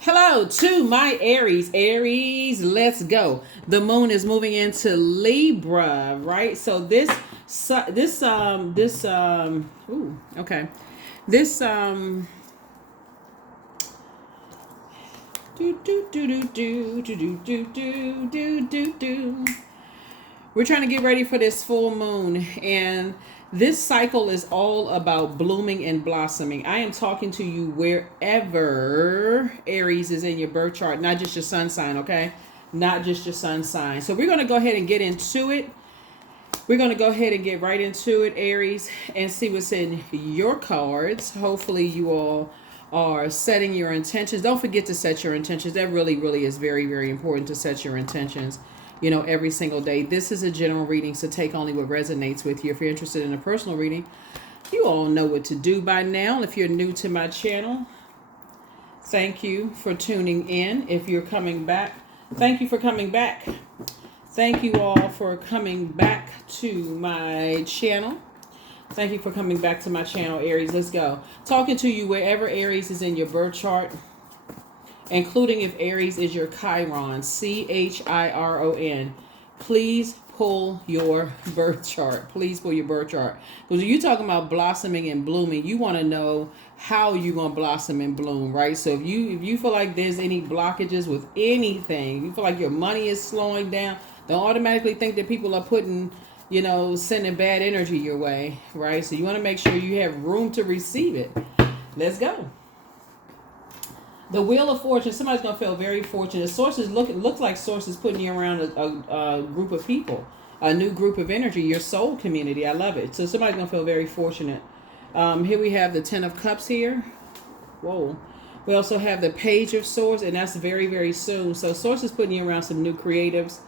Hello to my Aries. Aries, let's go. The moon is moving into Libra, right? So okay. This do do do do do do do do do do do do. We're trying to get ready for this full moon, and this cycle is all about blooming and blossoming. I am talking to you wherever Aries is in your birth chart, not just your sun sign, okay? Not just your sun sign. So we're going to go ahead and get into it. We're going to go ahead and get right into it, Aries, and see what's in your cards. Hopefully you all are setting your intentions. Don't forget to set your intentions. That really, really is very, very important to set your intentions, every single day. This is a general reading, so take only what resonates with you. If you're interested in a personal reading, you all know what to do by now. If you're new to my channel, thank you for tuning in. If you're coming back, thank you for coming back. Thank you all for coming back to my channel. Thank you for coming back to my channel, Aries. Let's go. Talking to you wherever Aries is in your birth chart, including if Aries is your Chiron, Chiron. Please pull your birth chart. Please pull your birth chart. Because when you're talking about blossoming and blooming, you want to know how you're going to blossom and bloom, right? So if you feel like there's any blockages with anything, you feel like your money is slowing down, don't automatically think that people are putting, sending bad energy your way, right? So you want to make sure you have room to receive it. Let's go. The Wheel of Fortune. Somebody's gonna feel very fortunate. Sources looks like sources putting you around a group of people, a new group of energy, your soul community. I love it. So somebody's gonna feel very fortunate. Here we have the Ten of Cups here. Whoa. We also have the Page of Swords, and that's very, very soon. So sources putting you around some new creatives.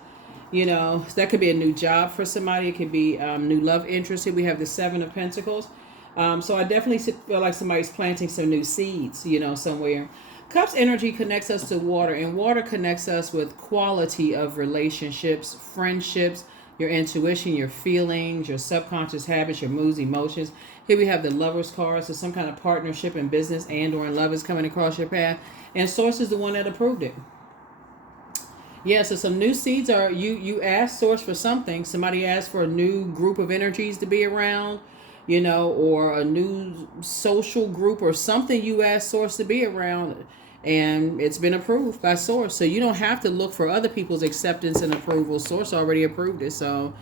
That could be a new job for somebody. It could be new love interest. Here we have the Seven of Pentacles. So I definitely feel like somebody's planting some new seeds, somewhere. Cups energy connects us to water, and water connects us with quality of relationships, friendships, your intuition, your feelings, your subconscious habits, your moods, emotions. Here we have the Lover's card, so some kind of partnership in business and or in love is coming across your path, and Source is the one that approved it. Yeah, so some new seeds are, you asked Source for something. Somebody asked for a new group of energies to be around, or a new social group or something you asked Source to be around, and it's been approved by Source. So you don't have to look for other people's acceptance and approval. Source already approved it. So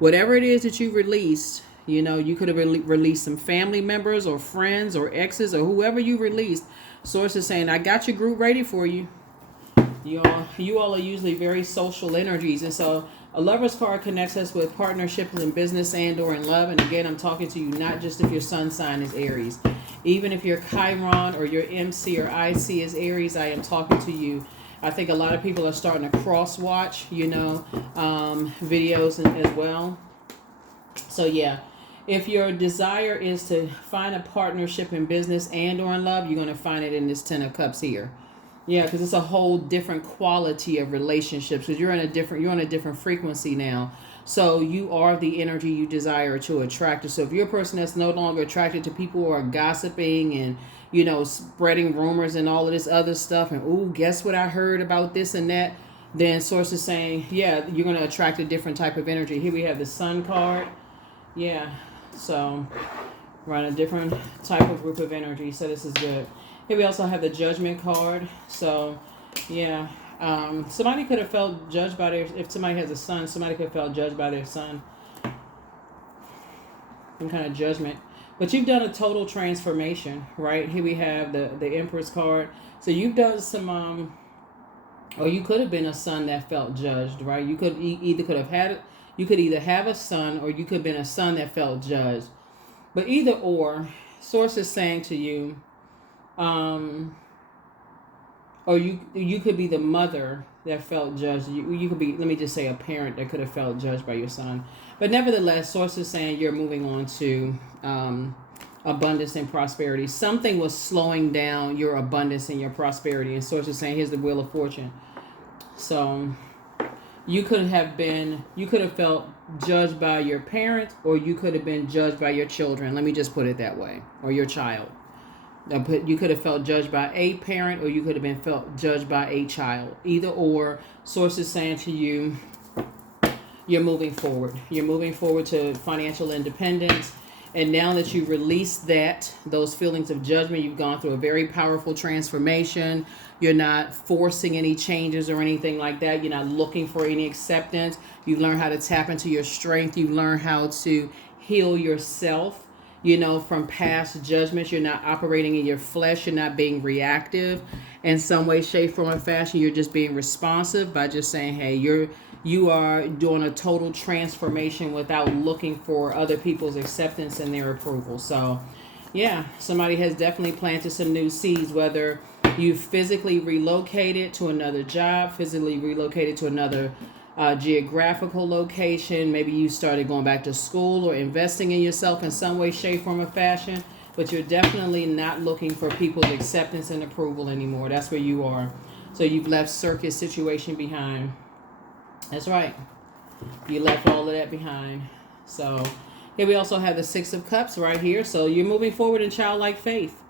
whatever it is that you released, you could have released some family members or friends or exes or whoever you released. Source is saying, I got your group ready for you. You all are usually very social energies, and so a Lover's card connects us with partnerships in business and or in love. And again, I'm talking to you not just if your sun sign is Aries. Even if your Chiron or your MC or IC is Aries, I am talking to you. I think a lot of people are starting to cross-watch, videos as well. So yeah, if your desire is to find a partnership in business and or in love, you're going to find it in this Ten of Cups here. Yeah, because it's a whole different quality of relationships. Because you're on a different frequency now. So you are the energy you desire to attract. So if you're a person that's no longer attracted to people who are gossiping and spreading rumors and all of this other stuff, and ooh, guess what I heard about this and that, then Source is saying, yeah, you're going to attract a different type of energy. Here we have the Sun card. Yeah, so we're on a different type of group of energy. So this is good. Here we also have the Judgment card. So, yeah, somebody could have felt judged by if somebody has a son, somebody could have felt judged by their son. Some kind of judgment. But you've done a total transformation, right? Here we have the Empress card. So you've done some, or you could have been a son that felt judged, right? You could either have a son, or you could have been a son that felt judged. But either or, Source is saying to you, or you could be the mother that felt judged. You could be, let me just say, a parent that could have felt judged by your son. But nevertheless, Source is saying you're moving on to abundance and prosperity. Something was slowing down your abundance and your prosperity. And Source is saying, here's the Wheel of Fortune. So you could have felt judged by your parents, or you could have been judged by your children. Let me just put it that way. Or your child. You could have felt judged by a parent, or you could have been felt judged by a child. Either or, source is saying to you, you're moving forward. You're moving forward to financial independence. And now that you release those feelings of judgment, you've gone through a very powerful transformation. You're not forcing any changes or anything like that. You're not looking for any acceptance. You've learned how to tap into your strength. You've learned how to heal yourself, from past judgments. You're not operating in your flesh. You're not being reactive in some way, shape, form, or fashion. You're just being responsive by just saying, hey, you are doing a total transformation without looking for other people's acceptance and their approval. So, yeah, somebody has definitely planted some new seeds, whether you physically relocated to another job, physically relocated to another geographical location. Maybe you started going back to school or investing in yourself in some way, shape, form, or fashion. But you're definitely not looking for people's acceptance and approval anymore. That's where you are. So you've left circus situation behind. That's right. You left all of that behind. So here we also have the Six of Cups right here. So you're moving forward in childlike faith.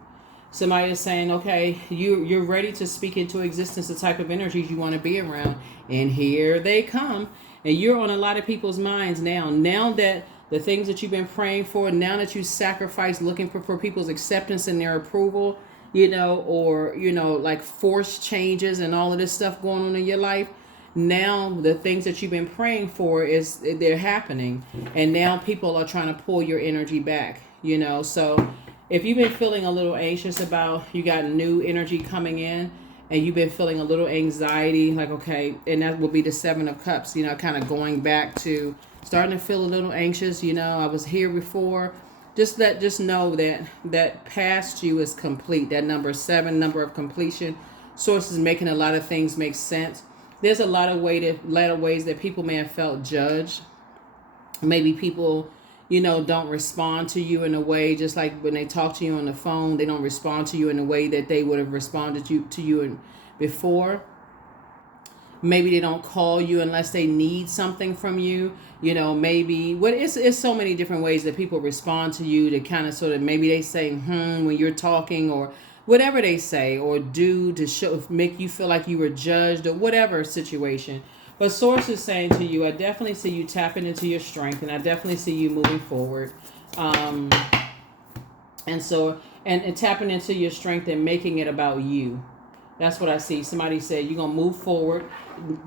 Somebody is saying, okay, you're ready to speak into existence the type of energies you want to be around. And here they come. And you're on a lot of people's minds now. Now that the things that you've been praying for, now that you sacrifice looking for people's acceptance and their approval, or, like forced changes and all of this stuff going on in your life. Now the things that you've been praying for they're happening, and now people are trying to pull your energy back, so if you've been feeling a little anxious about, you got new energy coming in, and you've been feeling a little anxiety, like, okay, and that will be the Seven of Cups, kind of going back to starting to feel a little anxious, I was here before. Just know that past you is complete. That number 7, number of completion. Source is making a lot of things make sense. There's a lot of ways that people may have felt judged. Maybe people, don't respond to you in a way, just like when they talk to you on the phone, they don't respond to you in a way that they would have responded to you before. Maybe they don't call you unless they need something from you. Maybe it's so many different ways that people respond to you, to kind of sort of, maybe they say when you're talking, or whatever they say or do to make you feel like you were judged, or whatever situation. But source is saying to you, I definitely see you tapping into your strength, and I definitely see you moving forward. And tapping into your strength and making it about you. That's what I see. Somebody said you're going to move forward,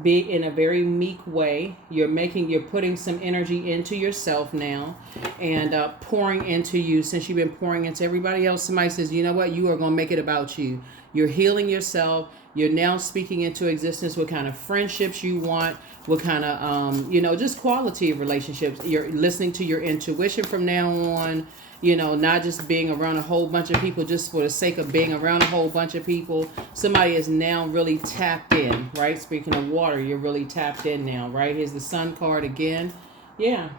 be in a very meek way. You're putting some energy into yourself now, and pouring into you. Since you've been pouring into everybody else, somebody says, you know what? You are going to make it about you. You're healing yourself. You're now speaking into existence what kind of friendships you want, what kind of, just quality of relationships. You're listening to your intuition from now on. Not just being around a whole bunch of people just for the sake of being around a whole bunch of people. Somebody is now really tapped in, right? Speaking of water, you're really tapped in now, right? Here's the Sun card again. Yeah,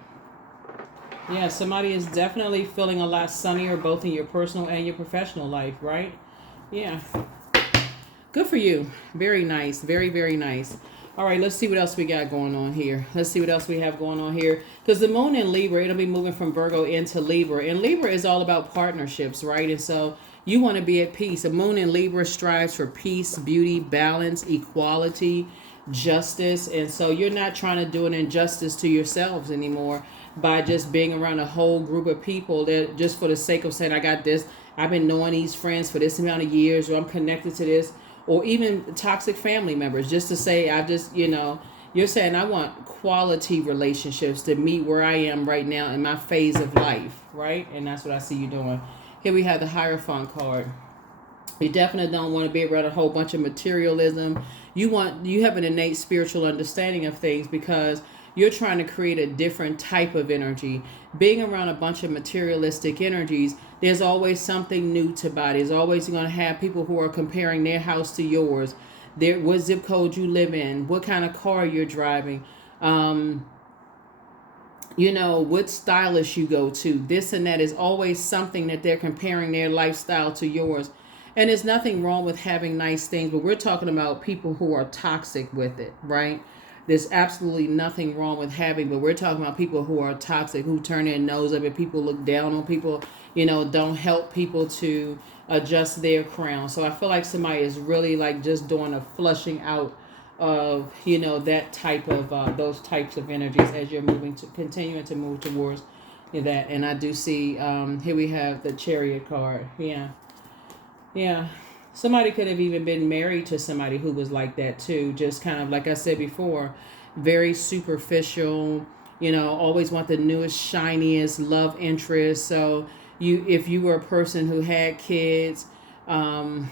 somebody is definitely feeling a lot sunnier, both in your personal and your professional life, right? Yeah. Good for you. Very nice. Very, very nice. All right, let's see what else we got going on here. Let's see what else we have going on here. Because the moon in Libra, it'll be moving from Virgo into Libra. And Libra is all about partnerships, right? And so you want to be at peace. A moon in Libra strives for peace, beauty, balance, equality, justice. And so you're not trying to do an injustice to yourselves anymore by just being around a whole group of people that just for the sake of saying, I got this, I've been knowing these friends for this amount of years, or I'm connected to this. Or even toxic family members, just to say, you're saying I want quality relationships to meet where I am right now in my phase of life, right? And that's what I see you doing. Here we have the Hierophant card. You definitely don't want to be around a whole bunch of materialism. You have an innate spiritual understanding of things, because you're trying to create a different type of energy. Being around a bunch of materialistic energies, there's always something new to buy. There's always going to have people who are comparing their house to yours. What zip code you live in, what kind of car you're driving, what stylist you go to. This and that is always something that they're comparing their lifestyle to yours. And there's nothing wrong with having nice things, but we're talking about people who are toxic with it, right? There's absolutely nothing wrong with having, but we're talking about people who are toxic, who turn their nose up at people, look down on people, don't help people to adjust their crown. So I feel like somebody is really like just doing a flushing out of, you know, that type of those types of energies as you're moving to continuing to move towards that. And I do see here we have the Chariot card. Yeah. Somebody could have even been married to somebody who was like that too. Just kind of like I said before, very superficial, you know, always want the newest, shiniest love interest. So if you were a person who had kids, whether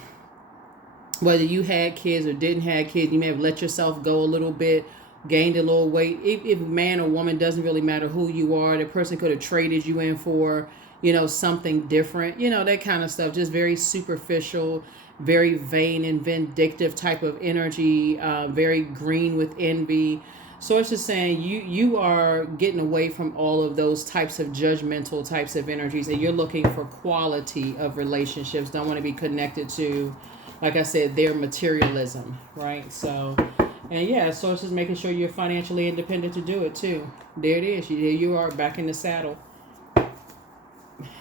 you had kids or didn't have kids, you may have let yourself go a little bit, gained a little weight. If man or woman, doesn't really matter who you are, the person could have traded you in for, you know, something different, you know, that kind of stuff. Just very superficial, very vain and vindictive type of energy, very green with envy. So it's just saying you are getting away from all of those types of judgmental types of energies, and you're looking for quality of relationships. Don't want to be connected to, like I said, their materialism, right? So, and yeah, so it's just making sure you're financially independent to do it too. There it is. There you are, back in the saddle.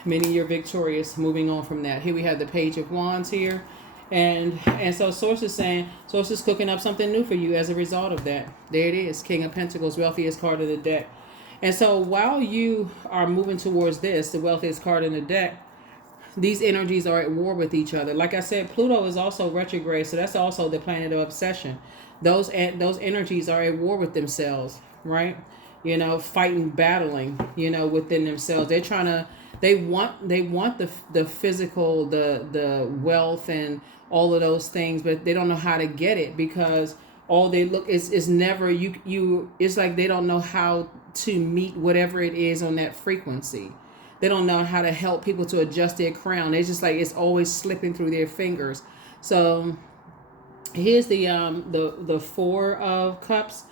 Meaning you're victorious, moving on from that. Here we have the Page of Wands here. And so Source is saying, Source is cooking up something new for you as a result of that. There it is, King of Pentacles, wealthiest card of the deck. And so while you are moving towards this, the wealthiest card in the deck, these energies are at war with each other. Like I said, Pluto is also retrograde, so that's also the planet of obsession. Those energies are at war with themselves, right? You know, fighting, battling, you know, within themselves. They're trying to, they want the physical, the wealth and all of those things, but they don't know how to get it, because all they look is never you it's like they don't know how to meet whatever it is on that frequency. They don't know how to help people to adjust their crown. It's just like it's always slipping through their fingers. So here's the Four of Cups.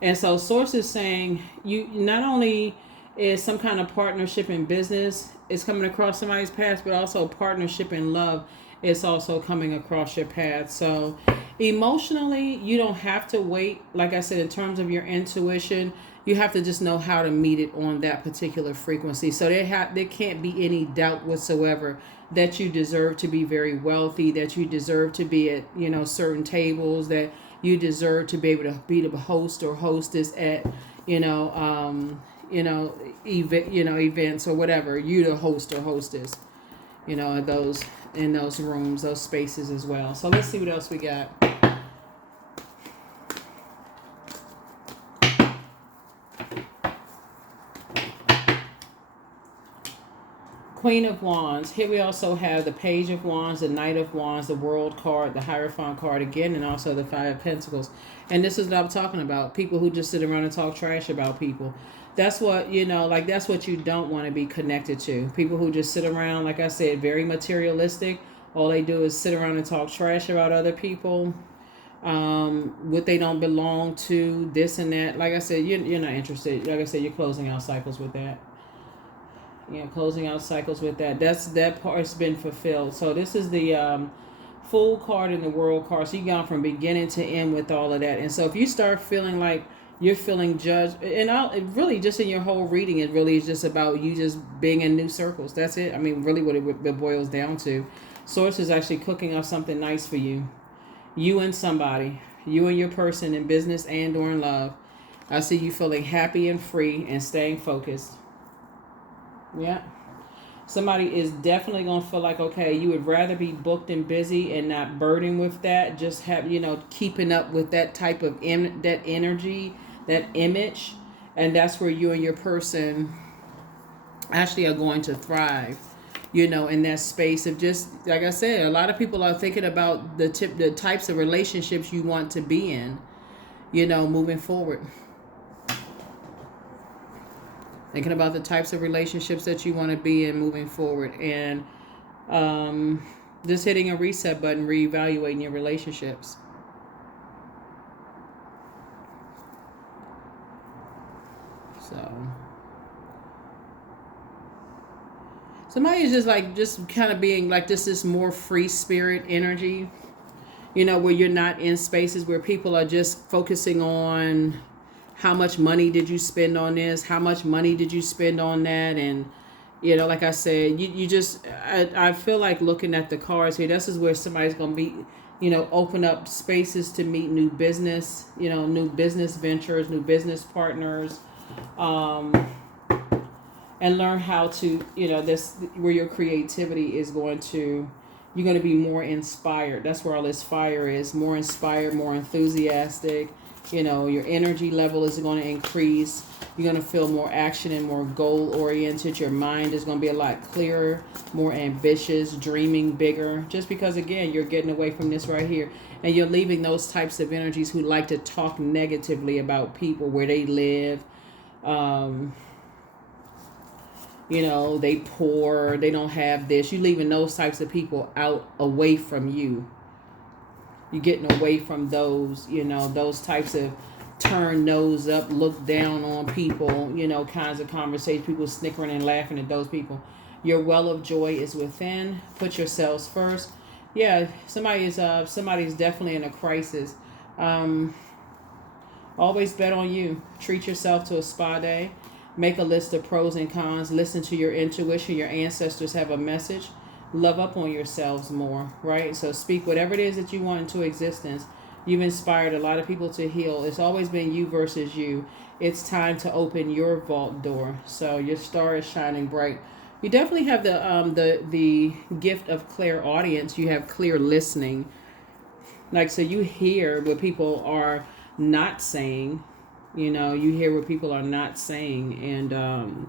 And so Source is saying you not only is some kind of partnership in business is coming across somebody's path, but also partnership in love is also coming across your path. So emotionally, you don't have to wait. Like I said, in terms of your intuition, you have to just know how to meet it on that particular frequency. So there can't be any doubt whatsoever that you deserve to be very wealthy, that you deserve to be at, you know, certain tables, that you deserve to be able to be the host or hostess at, events or whatever. You the host or hostess, you know, in those rooms, those spaces as well. So let's see what else we got. Queen of Wands. Here we also have the Page of Wands, the Knight of Wands, the World card, the Hierophant card again, and also the Five of Pentacles. And this is what I'm talking about. People who just sit around and talk trash about people. That's what, you know, like that's what you don't want to be connected to. People who just sit around, like I said, very materialistic. All they do is sit around and talk trash about other people. What they don't belong to, this and that. Like I said, you're not interested. Like I said, you're closing out cycles with that. Yeah, closing out cycles with that. That part's been fulfilled. So this is the Fool card and the World card. So you gone from beginning to end with all of that. And so if you start feeling like you're feeling judged, and it really just in your whole reading, it really is just about you just being in new circles. That's it. I mean, really what it boils down to. Source is actually cooking up something nice for you. You and somebody. You and your person in business and or in love. I see you feeling happy and free and staying focused. Yeah. Somebody is definitely going to feel like, okay, you would rather be booked and busy and not burdened with that. Just have, keeping up with that type of that energy, that image. And that's where you and your person actually are going to thrive, in that space of just, like I said, a lot of people are thinking about the types of relationships you want to be in, moving forward. Thinking about the types of relationships that you want to be in moving forward. And just hitting a reset button, reevaluating your relationships. So somebody is just kind of being like this more free spirit energy, where you're not in spaces where people are just focusing on how much money did you spend on this, how much money did you spend on that, and You know, like I said, you just, I feel like looking at the cards here, this is where somebody's going to be, you know, open up spaces to meet new business, you know, new business ventures, new business partners, um, and learn how to, you know, this, where your creativity is going to, you're going to be more inspired. That's where all this fire is, more inspired, more enthusiastic. You know, your energy level is going to increase. You're going to feel more action and more goal oriented. Your mind is going to be a lot clearer, more ambitious, dreaming bigger. Just because, again, you're getting away from this right here. And you're leaving those types of energies who like to talk negatively about people, where they live. You know, they poor, they don't have this. You're leaving those types of people out, away from you. You're getting away from those, you know, those types of turn nose up, look down on people, you know, kinds of conversations, people snickering and laughing at those people. Your well of joy is within. Put yourselves first. Yeah, somebody's definitely in a crisis. Always bet on you. Treat yourself to a spa day. Make a list of pros and cons. Listen to your intuition. Your ancestors have a message. Love up on yourselves more, right? So speak whatever it is that you want into existence. You've inspired a lot of people to heal. It's always been you versus you. It's time to open your vault door. So your star is shining bright. You definitely have the gift of clairaudience. You have clear listening. Like, so you hear what people are not saying. You know, you hear what people are not saying. And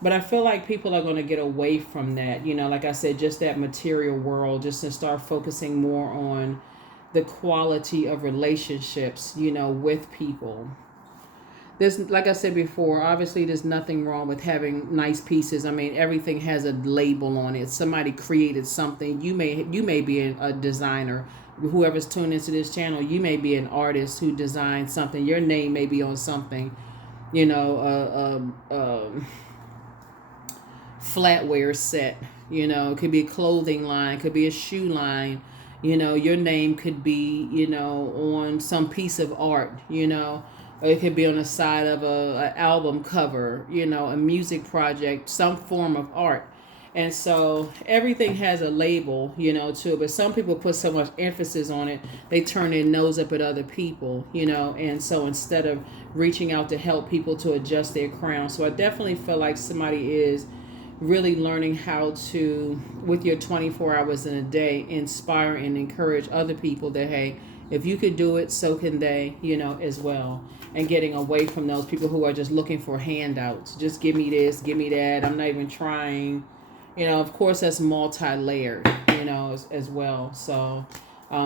but I feel like people are going to get away from that. You know, like I said, just that material world, just to start focusing more on the quality of relationships, you know, with people. There's, like I said before, obviously there's nothing wrong with having nice pieces. I mean, everything has a label on it. Somebody created something. You may be a designer. Whoever's tuned into this channel, you may be an artist who designed something. Your name may be on something, you know, flatware set, you know, it could be a clothing line, could be a shoe line, you know, your name could be, you know, on some piece of art, you know, or it could be on the side of a album cover, you know, a music project, some form of art. And so everything has a label, you know, too. But some people put so much emphasis on it, they turn their nose up at other people, you know. And so instead of reaching out to help people to adjust their crown. So I definitely feel like somebody is really learning how to, with your 24 hours in a day, inspire and encourage other people that, hey, if you could do it, so can they, you know, as well. And getting away from those people who are just looking for handouts. Just give me this, give me that. I'm not even trying. You know, of course, that's multi-layered, you know, as well. So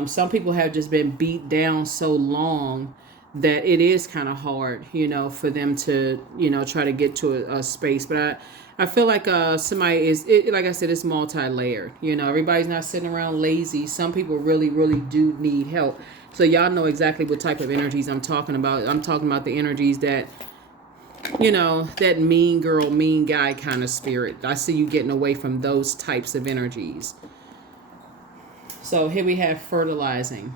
some people have just been beat down so long that it is kind of hard, you know, for them to, you know, try to get to a space. But I feel like somebody is, like I said, it's multi-layered. You know, everybody's not sitting around lazy. Some people really, really do need help. So y'all know exactly what type of energies I'm talking about. I'm talking about the energies that, you know, that mean girl, mean guy kind of spirit. I see you getting away from those types of energies. So here we have fertilizing.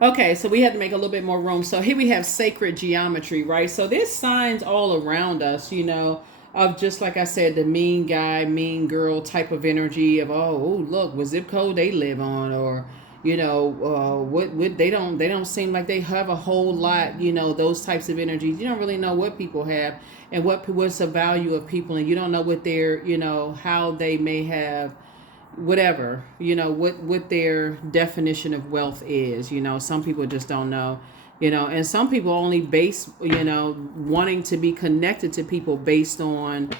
Okay, so we had to make a little bit more room. So here we have sacred geometry, right? So there's signs all around us, you know, of just like I said, the mean guy, mean girl type of energy of, oh, look, what zip code they live on, or, you know, what they don't seem like they have a whole lot, you know, those types of energies. You don't really know what people have and what's the value of people, and you don't know what their, you know, how they may have whatever, you know, what their definition of wealth is. You know, some people just don't know, you know, and some people only base, you know, wanting to be connected to people based on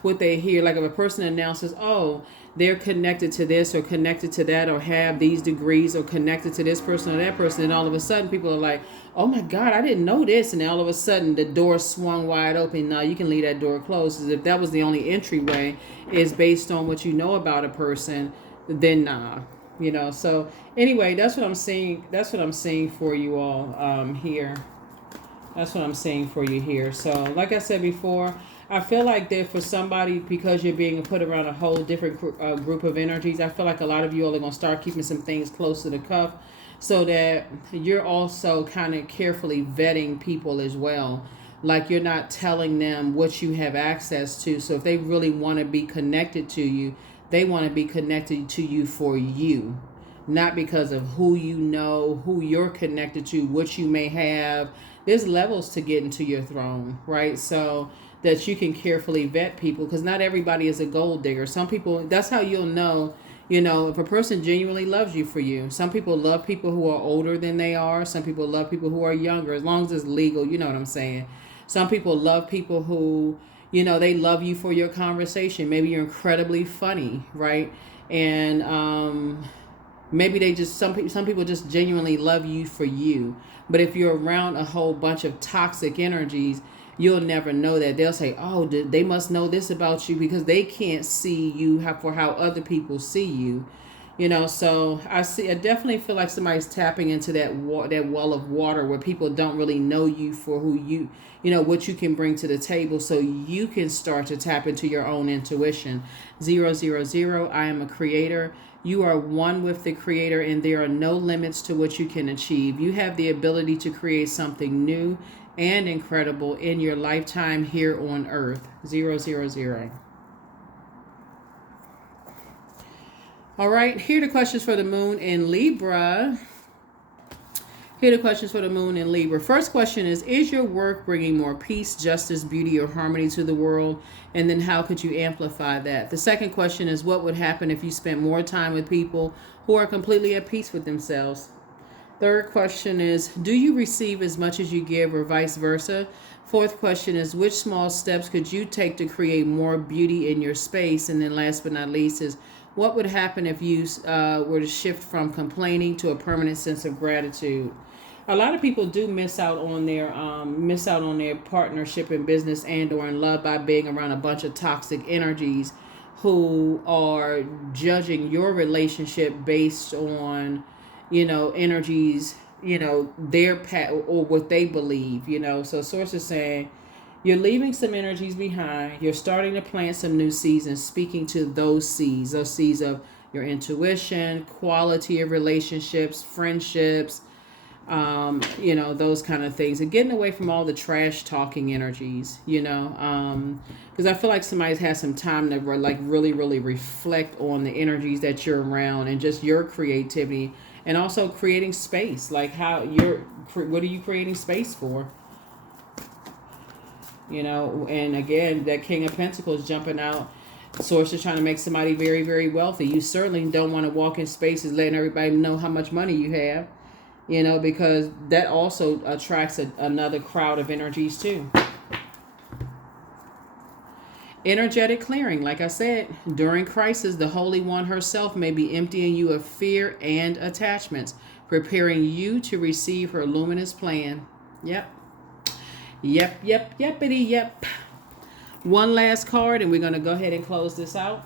what they hear. Like if a person announces, oh, they're connected to this or connected to that or have these degrees or connected to this person or that person, and all of a sudden people are like, oh my God, I didn't know this. And then all of a sudden the door swung wide open. No, you can leave that door closed. Because if that was the only entryway is based on what you know about a person, then nah, you know. So anyway, that's what I'm seeing. That's what I'm seeing for you all here. That's what I'm seeing for you here. So like I said before, I feel like that for somebody, because you're being put around a whole different group of energies, I feel like a lot of you all are going to start keeping some things close to the cuff so that you're also kind of carefully vetting people as well. like you're not telling them what you have access to. So if they really want to be connected to you, they want to be connected to you for you, not because of who you know, who you're connected to, what you may have. There's levels to getting to your throne, right? So that you can carefully vet people, because not everybody is a gold digger. Some people, that's how you'll know, if a person genuinely loves you for you. Some people love people who are older than they are. Some people love people who are younger, as long as it's legal, you know what I'm saying? Some people love people who, they love you for your conversation. Maybe you're incredibly funny, right? And maybe they just, some people just genuinely love you for you. But if you're around a whole bunch of toxic energies, you'll never know that. They'll say, oh, they must know this about you, because they can't see you for how other people see you. So I definitely feel like somebody's tapping into that well of water where people don't really know you for who what you can bring to the table, so you can start to tap into your own intuition. 000, I am a creator. You are one with the creator, and there are no limits to what you can achieve. You have the ability to create something new and incredible in your lifetime here on earth. 000. All right, here are the questions for the moon in Libra. First question is your work bringing more peace, justice, beauty, or harmony to the world? And then how could you amplify that? The second question is, what would happen if you spent more time with people who are completely at peace with themselves? Third question is, do you receive as much as you give, or vice versa? Fourth question is, which small steps could you take to create more beauty in your space? And then last but not least is, what would happen if you were to shift from complaining to a permanent sense of gratitude? A lot of people do miss out on their partnership in business and or in love by being around a bunch of toxic energies who are judging your relationship based on, energies, their path or what they believe, So source is saying you're leaving some energies behind. You're starting to plant some new seeds and speaking to those seeds of your intuition, quality of relationships, friendships, those kind of things, and getting away from all the trash talking energies, because I feel like somebody's had some time to really, really reflect on the energies that you're around and just your creativity, and also creating space, like what are you creating space for? And again, that King of Pentacles jumping out. Source is trying to make somebody very, very wealthy. You certainly don't want to walk in spaces letting everybody know how much money you have, because that also attracts another crowd of energies too. Energetic clearing. Like I said, during crisis, the Holy One herself may be emptying you of fear and attachments, preparing you to receive her luminous plan. Yep. Yepity yep. One last card, and we're going to go ahead and close this out.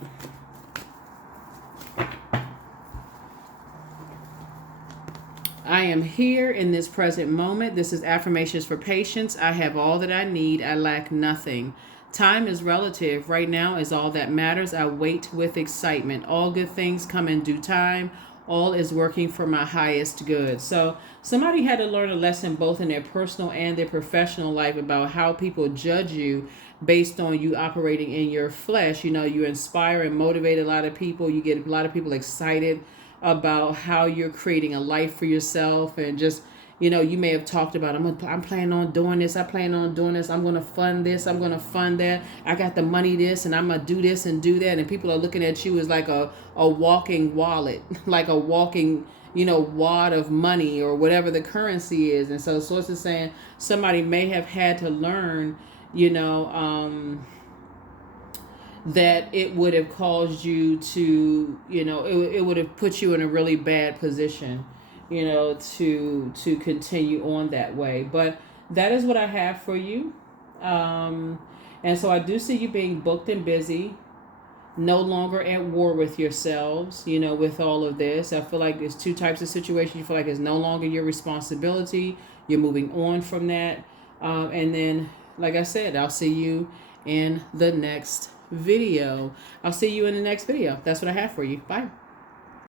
I am here in this present moment. This is affirmations for patience. I have all that I need. I lack nothing. Time is relative. Right now is all that matters. I wait with excitement. All good things come in due time. All is working for my highest good. So somebody had to learn a lesson both in their personal and their professional life about how people judge you based on you operating in your flesh. You inspire and motivate a lot of people. You get a lot of people excited about how you're creating a life for yourself, and just, you may have talked about, I'm planning on doing this. I plan on doing this. I'm going to fund this. I'm going to fund that. I got the money this, and I'm going to do this and do that. And people are looking at you as like a walking wallet, like a walking, wad of money or whatever the currency is. And so source is saying somebody may have had to learn, that it would have caused you to, it would have put you in a really bad position, to continue on that way. But that is what I have for you. And so I do see you being booked and busy, no longer at war with yourselves, with all of this. I feel like there's two types of situations. You feel like it's no longer your responsibility. You're moving on from that. And then, like I said, I'll see you in the next video. That's what I have for you. Bye.